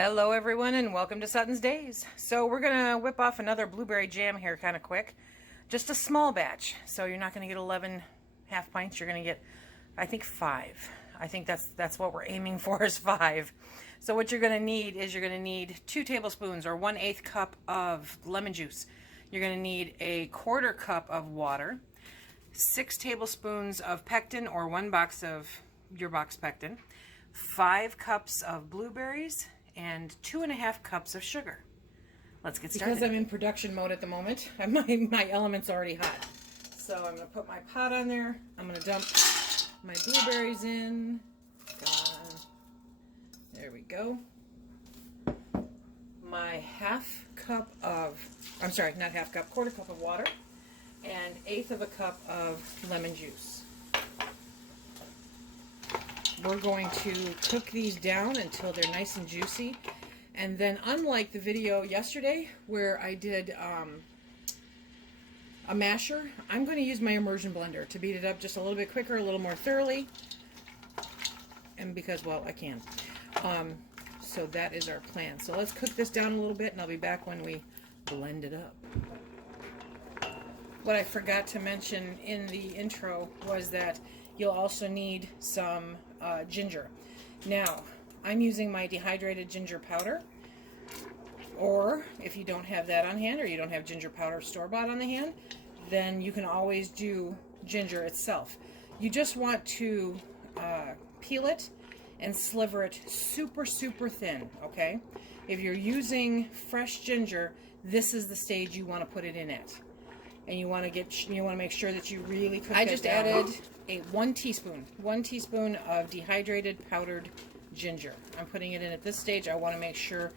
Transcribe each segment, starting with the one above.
Hello everyone and welcome to Sutton's Days. So we're gonna whip off another blueberry jam here kind of quick. Just a small batch. So you're not gonna get 11 half pints, you're gonna get, I think 5. I think that's what we're aiming for is 5. So what you're gonna need is you're gonna need 2 tablespoons or 1/8 cup of lemon juice. You're gonna need a 1/4 cup of water, 6 tablespoons of pectin or 1 box of your box pectin, 5 cups of blueberries, and 2.5 cups of sugar. Let's get started. Because I'm in production mode at the moment, my element's already hot. So I'm going to put my pot on there. I'm going to dump my blueberries in. There we go. My 1/2 cup of, I'm sorry, not 1/2 cup, 1/4 cup of water, and 1/8 cup of lemon juice. We're going to cook these down until they're nice and juicy. And then, unlike the video yesterday where I did a masher, I'm going to use my immersion blender to beat it up just a little bit quicker, a little more thoroughly. And because, well, I can. So that is our plan. So let's cook this down a little bit and I'll be back when we blend it up. What I forgot to mention in the intro was that you'll also need some ginger. Now, I'm using my dehydrated ginger powder, or if you don't have that on hand or you don't have ginger powder store-bought on the hand, then you can always do ginger itself. You just want to peel it and sliver it super, super thin, okay? If you're using fresh ginger, this is the stage you want to put it in at. And you want to make sure that you really cook it down. I just added one teaspoon of dehydrated powdered ginger. I'm putting it in at this stage. I want to make sure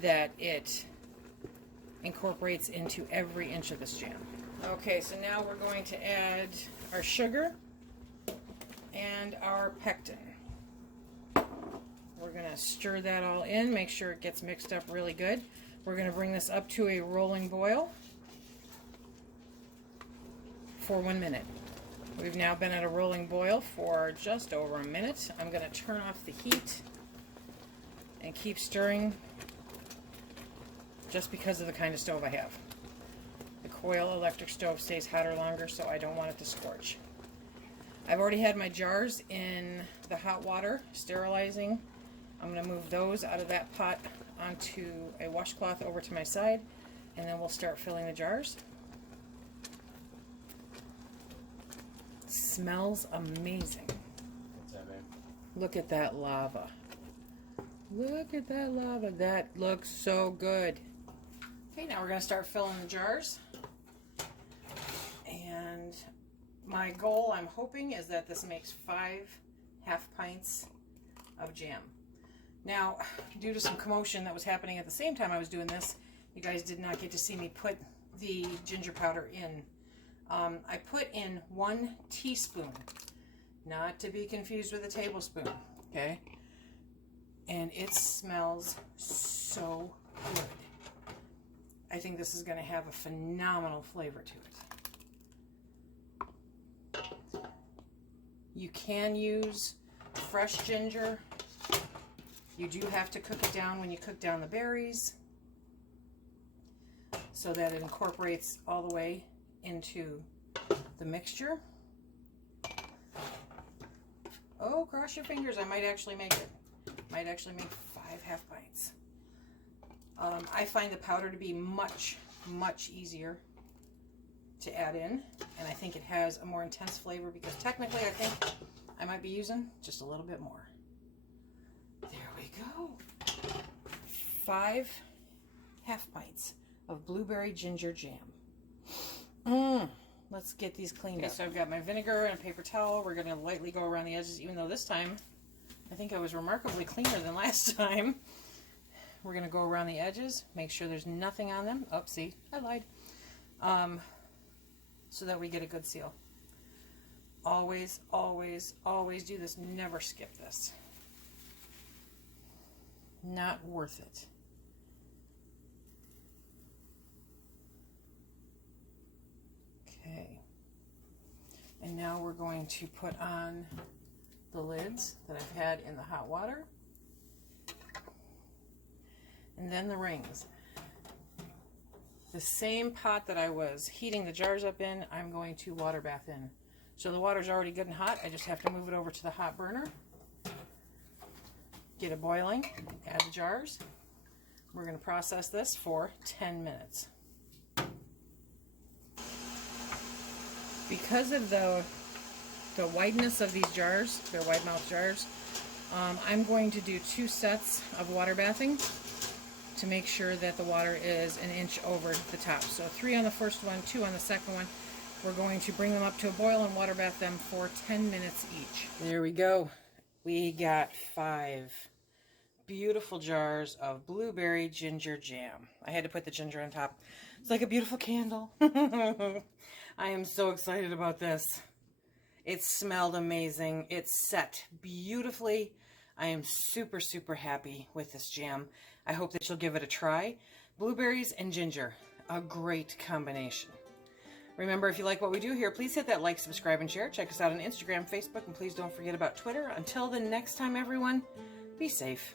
that it incorporates into every inch of this jam. Okay, so now we're going to add our sugar and our pectin. We're going to stir that all in, make sure it gets mixed up really good. We're going to bring this up to a rolling boil for 1 minute. We've now been at a rolling boil for just over a minute. I'm going to turn off the heat and keep stirring just because of the kind of stove I have. The coil electric stove stays hotter longer, so I don't want it to scorch. I've already had my jars in the hot water sterilizing. I'm going to move those out of that pot onto a washcloth over to my side, and then we'll start filling the jars. Smells amazing. What's that, babe? Look at that lava. Look at that lava. That looks so good. Okay, now we're going to start filling the jars. And my goal, I'm hoping, is that this makes 5 half pints of jam. Now, due to some commotion that was happening at the same time I was doing this, you guys did not get to see me put the ginger powder in. I put in 1 teaspoon, not to be confused with a tablespoon, okay? And it smells so good. I think this is going to have a phenomenal flavor to it. You can use fresh ginger. You do have to cook it down when you cook down the berries so that it incorporates all the way into the mixture. Oh, cross your fingers. I might actually make it. Might actually make 5 half pints. I find the powder to be much, much easier to add in, and I think it has a more intense flavor because technically I think I might be using just a little bit more. There we go. 5 half pints of blueberry ginger jam. Let's get these cleaned up. So I've got my vinegar and a paper towel. We're going to lightly go around the edges, even though this time I think I was remarkably cleaner than last time. We're going to go around the edges, make sure there's nothing on them. Oopsie, I lied. So that we get a good seal. Always, always, always do this. Never skip this. Not worth it. Okay. And now we're going to put on the lids that I've had in the hot water. and then the rings. The same pot that I was heating the jars up in, I'm going to water bath in. So the water's already good and hot. I just have to move it over to the hot burner, get it boiling, add the jars. We're going to process this for 10 minutes. Because of the wideness of these jars, they're wide mouth jars, I'm going to do 2 sets of water bathing to make sure that the water is an inch over the top. So 3 on the first one, 2 on the second one. We're going to bring them up to a boil and water bath them for 10 minutes each. There we go. We got 5 beautiful jars of blueberry ginger jam. I had to put the ginger on top. It's like a beautiful candle. I am so excited about this. It smelled amazing. It's set beautifully. I am super, super happy with this jam. I hope that you'll give it a try. Blueberries and ginger, a great combination. Remember, if you like what we do here, please hit that like, subscribe, and share. Check us out on Instagram, Facebook, and please don't forget about Twitter. Until the next time, everyone, be safe.